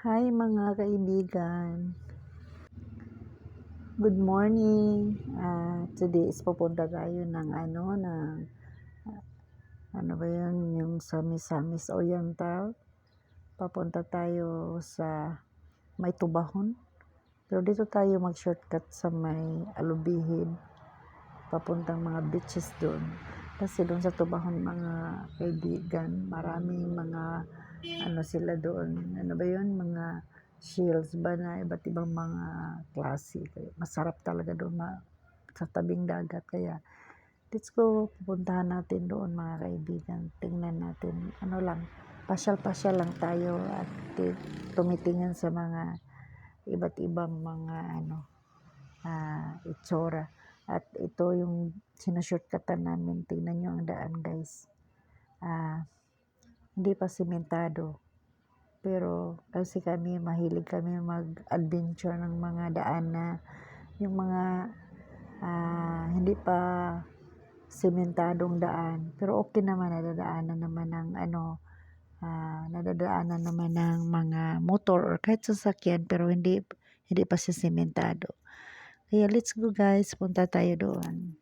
Hi mga kaibigan. Good morning. Today is pupunta tayo ng ano ba yun, yung Samis Oriental. Papunta tayo sa may Tubahon. Pero dito tayo mag-shortcut sa may Alubihid. Papuntang mga beaches doon. Kasi doon sa Tubahon mga kaibigan, maraming mga sila doon. Ano ba yun? Mga shields ba na iba't ibang mga klase. Masarap talaga doon sa tabing dagat. Kaya let's go, pupuntahan natin doon mga kaibigan. Tingnan natin, pasyal-pasyal lang tayo at tumitingin sa mga iba't ibang mga itsura. At ito yung sinushortcutan namin. Tingnan nyo ang daan guys. Hindi pa simentado. Pero kasi mahilig kami mag-adventure ng mga daan na yung mga hindi pa sementadong daan. Pero okay naman, nadadaanan naman ng mga motor or kahit sasakyan, pero hindi pa siya sementado. Kaya let's go guys, punta tayo doon.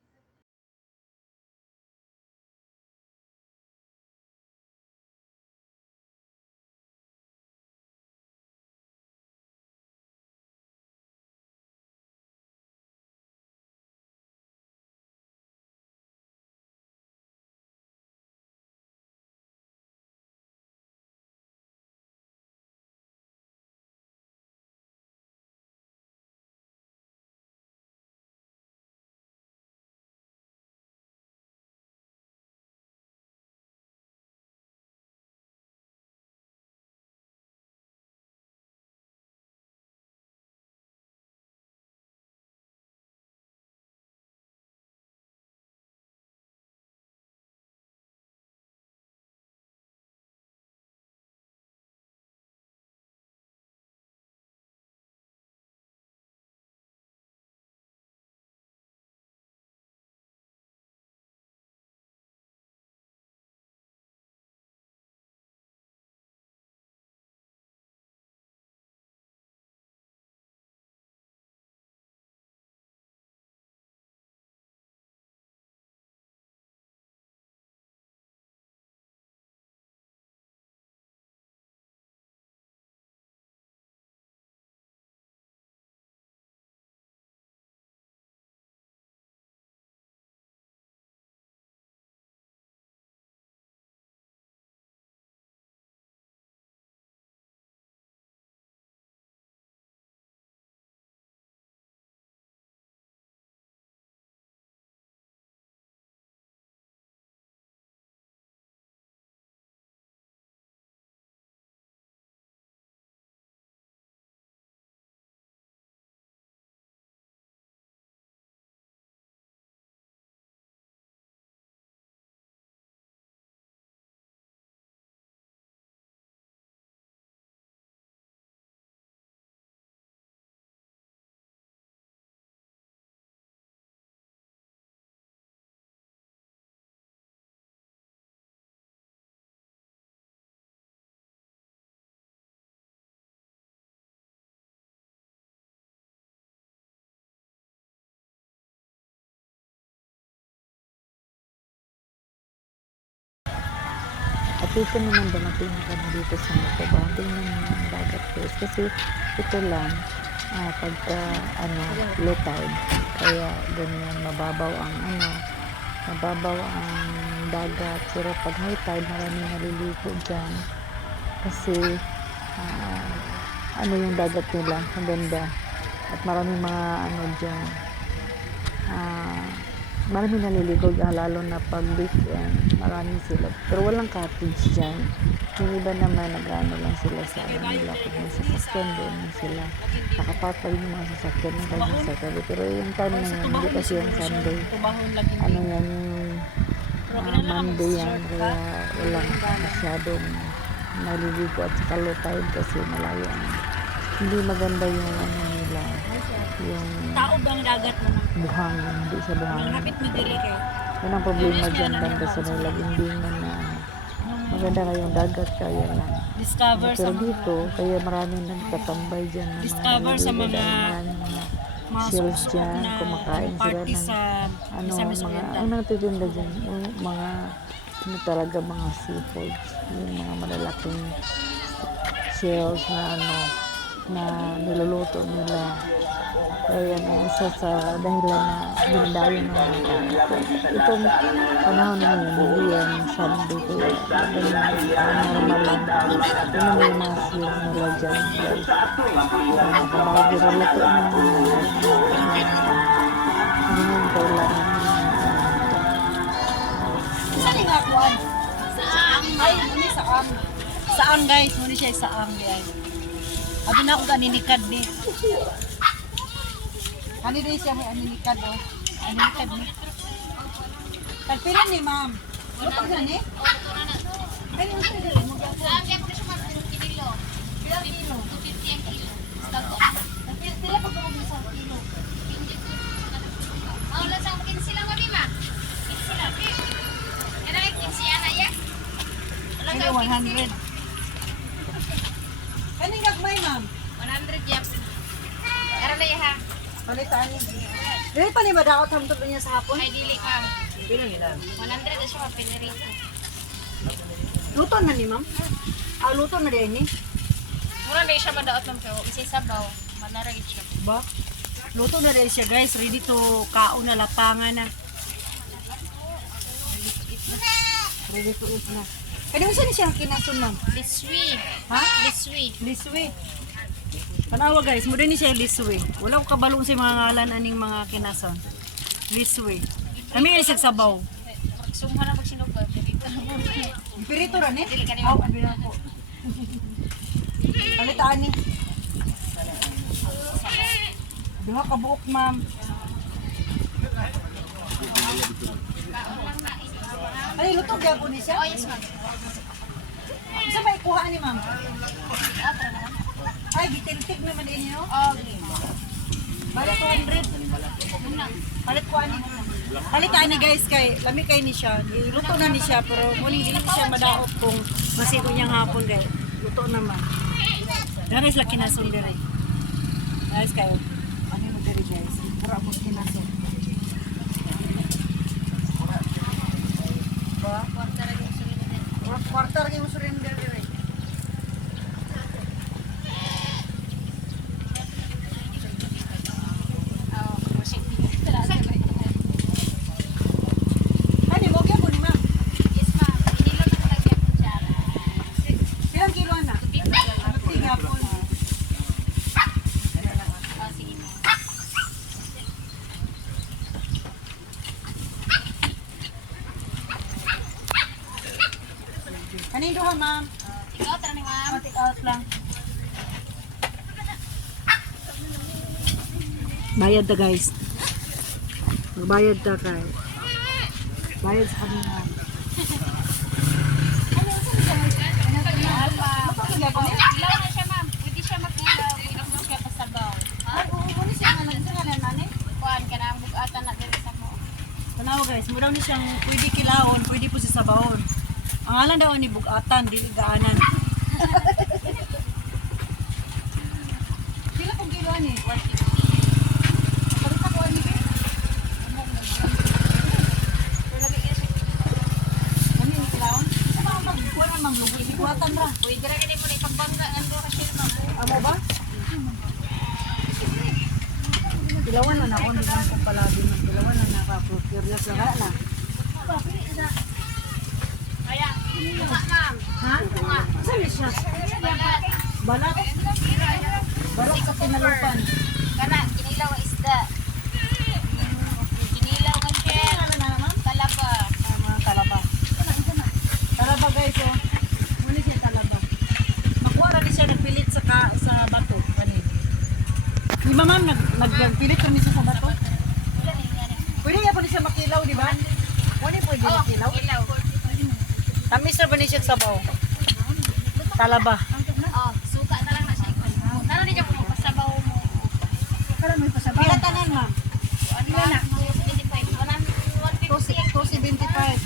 At dito naman dumating kami dito sa Tubahon. Tingnan nyo ang dagat guys. Kasi ito lang pagka low tide. Kaya ganyan mababaw ang dagat. Pero pag high tide, maraming naliligo dyan. Kasi yung dagat nila, ang ganda. At maraming mga dyan. Maraming naliligo lalo na pag weekend, maraming sila. Pero walang cottage dyan. Yung iba naman lang sila sa nila. Pag may sasakyan doon sila. Nakapark pa rin yung mga sasakyan ng sa tabi. Pero yung time na yun, hindi kasi yung Sunday. Monday yan. Kaya walang masyadong naliligo at saka low tide kasi malayo. Hindi maganda yung nila. Yung taob ang dagat naman. Buhangin, hindi sa buhangin. Malapit mo diri kay. Yan ang problema dyan banda sa may lagimbingan na maganda kayong dagat kaya lang. Discover sa Pero mga dito, kaya maraming nagtatambay dyan na Discover sa naliligo mga- dahil maraming mga shells suksok dyan, na kumakain sila party ng sa ano, Misamis mga, Oriental. ang nagtitinda dyan, mga, ano talaga, mga seafoods, yung mga malalaking shells na ano, na niluluto nila. Kaya yan ang isa sa dahilan na dinadayo ng mga tao. Itong panahon na yun, hindi yan Sunday, kaya normal lang. Ito na may mga shield nila dyan, guys. Nakabagi, luto na mga ganyan kailangan Saan nga kuan? Saang. Ay, muni saang. Saang guys, muni siya saang guys. Abi na ako ganinikad ni. Kani din siya may aninikad oh. Aninikad ni. Tagpila ni ma'am. Luto na ni? Ay, yung sa dili mo gyapon. Sabi ako na siya mag-kilo. Ilang kilo? 250 ang kilo. Stago. Pila pa ko sa kilo. Oh, lasang 15 lang kami ma. 15 lang. Kaya na 15 yan ya. Kilo 100. Kani gagmay ma'am. 100 yap. Ara na ya ha. Palitan ni. Dili pa ni ba daot hamtod niya sa hapon? Ay dili ka. 100 na siya mapinarito. Luto na ni ma'am. Ah, luto na din ni. Mura na siya madaot ng pero isisabaw. Manaragit siya. Ba? Luto na rin siya guys. Ready to kaon na lapangan na. Ready to eat na. Kaya saan siya kinasun ma'am? Liswi. Ha? Liswi. Liswi. Tanawa guys, mo din ni siya liswi. Wala ko kabalong sa mga ngalan aning mga kinason. Liswi. Kami ay sabaw. Sumha na pag sinugod. Pirito ra ni? Dili ka ni ma'am. Abira ko. Palitaan ni. Duha ka buok ma'am. Ay, luto gyapon ni siya. Oh yes ma'am. Isa may kuha ni ma'am. Ah, para naman. Ay, gitintig naman din niyo. Okay. Balik 200. Palit ko ani. Palit ani guys kay lami kay ni siya. Luto na ni siya pero muli dili siya madaot kung masiko niyang hapon guys. Luto naman. Dari sila kinasun diri. Guys kayo. Ano mo diri guys? Pura mo kinasun. Ba? Kwarta ra yung sunod na. Kwarta ra mo surrender diri. Oh, musik. Tara sa bay. Ani mo gyapon ni ma'am. Yes ma'am. Hinilo na ko lagyan ko siya. Pilang kilo na? Tigapon. Oh, sige ma'am. Kanin duha ma'am. Ikaw, tara ni ma'am. Take out lang. Bayad ta guys. Magbayad ta kay. Bayad sa kanila. Mahal pa. Ilaw na siya ma'am. Pwede siya makilaw. Pwede mo siya pasabaw. Ay, uuni siya nga lang sa nani. Kuhaan ka na ang bugatan na dito sa mo. Tanaw guys, mo daw ni siyang pwede kilawon, pwede po si sabahon. Ang alam daw ni bugatan, dili gaanan. Pila kong kilo ani? 150. Palit ako ani. Pero lagi ka siya. Kami ni kilawon. Sa mga magkuhan ang maglugod, bugatan ra. Pwede ra ka din mo na ipagbangga. Ano ka siya ma'am? Amo ba? Kilawan na ako, hindi lang kong palagi ng kilawan na naka-curious na nga na. Kaya, bunga ma'am. Ha? Saan na siya? Balat? Balat sa pinalupan. Kana, kinilaw ang isda. Kinilaw ka siya. Ano na naman? Talaba. Mga talaba. Talaba guys, oh. Muna siya talaba. Makuha na siya, nagpilit sa bato. Kanina. Di ba ma'am, nagpilit kami siya sa bato? Pwede nga po siya makilaw, di ba? Pwede makilaw? Ilaw. Tamis na ba niya siya sabaw? Talaba. Oh, suka na lang na siya. Naro din yung pasabaw mo. Pila tanan ma'am? Ano na? 125. 275.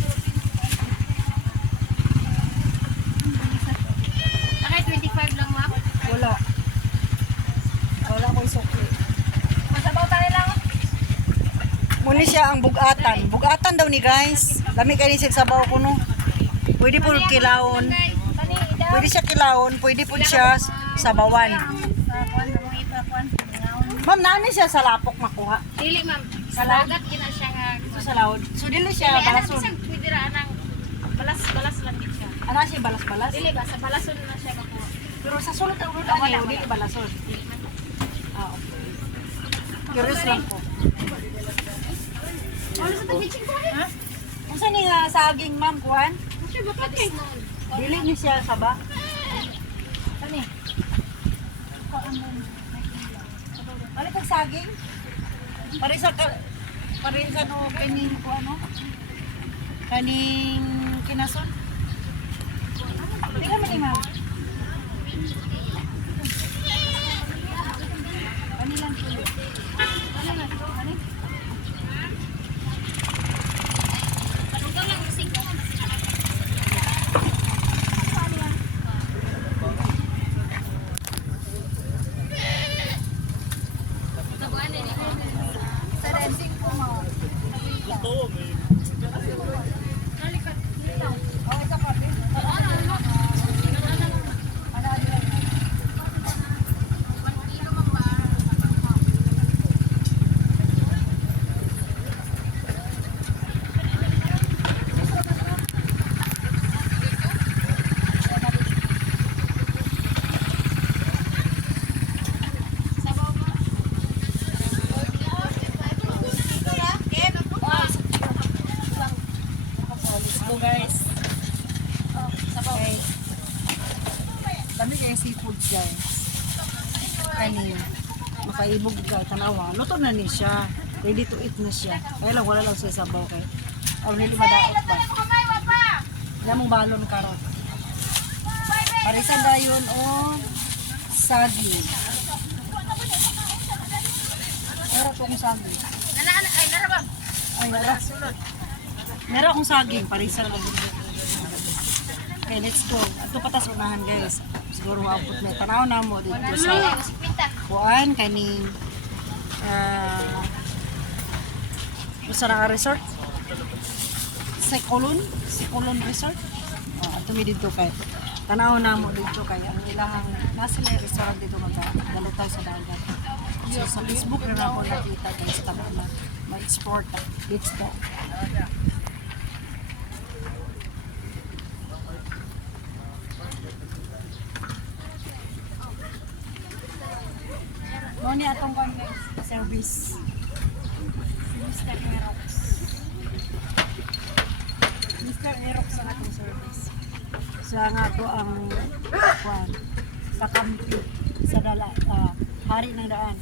Kami siya ang bugatan. Bugatan daw ni guys. Lami kayo ni sabaw ko no. Pwede po kilawon. Pwede siya kilawon. Pwede po siya sabawan. Ma'am, naano siya sa lapok makuha? Dili ma'am. Sa Sa dagat gina siya nga. So sa laod. So dili siya Dili anak balason. isang pwede ra nang balas lang din siya. Ano siya balas-balas? Dili ba sa balason na siya makuha. Pero sa sulod ang ulo niya, dili balason. Ah, okay. Curious lang po. Ano sa tagitching ko? Ha? Kung saan nga saging ma'am, kuhan? Siya ba patay? Dili ni siya saba. Kani? Balik ang saging? Pare sa no kaning ko ano? Kaning kinason? Hindi ka man ma'am. Kani lang tulo. Kani lang to, kani? Panugang lang usig ka. So guys. Okay. Dami kayong seafood guys. Kani. Makaibog guys. Tanawa. Luto na ni siya. Ready to eat na siya. Kaya lang wala lang siya sabaw kay. Aw nili madaot pa. Wala mong balon karon. Parisan dayon o saging. Pero kung saging. Ay nara ba? Ay, wala. Meron akong saging, parisan lang. Okay, let's go. Ato patas unahan guys. Siguro maabot na. Tanaw na mo dito sa kuan, kaning usa na ka resort. Sikulon Resort. Ato mi dito kay. Tanaw na mo dito kay ang ilahang nasa na restaurant dito magdalutaw sa dagat. So sa Facebook na ako nakita guys, tama na ma-export na. Let's go. Mo ni atong kan service. Mr. Aerox. Mr. Aerox ang atong service. Siya nga to ang kuan sa kampi sa hari ng daan.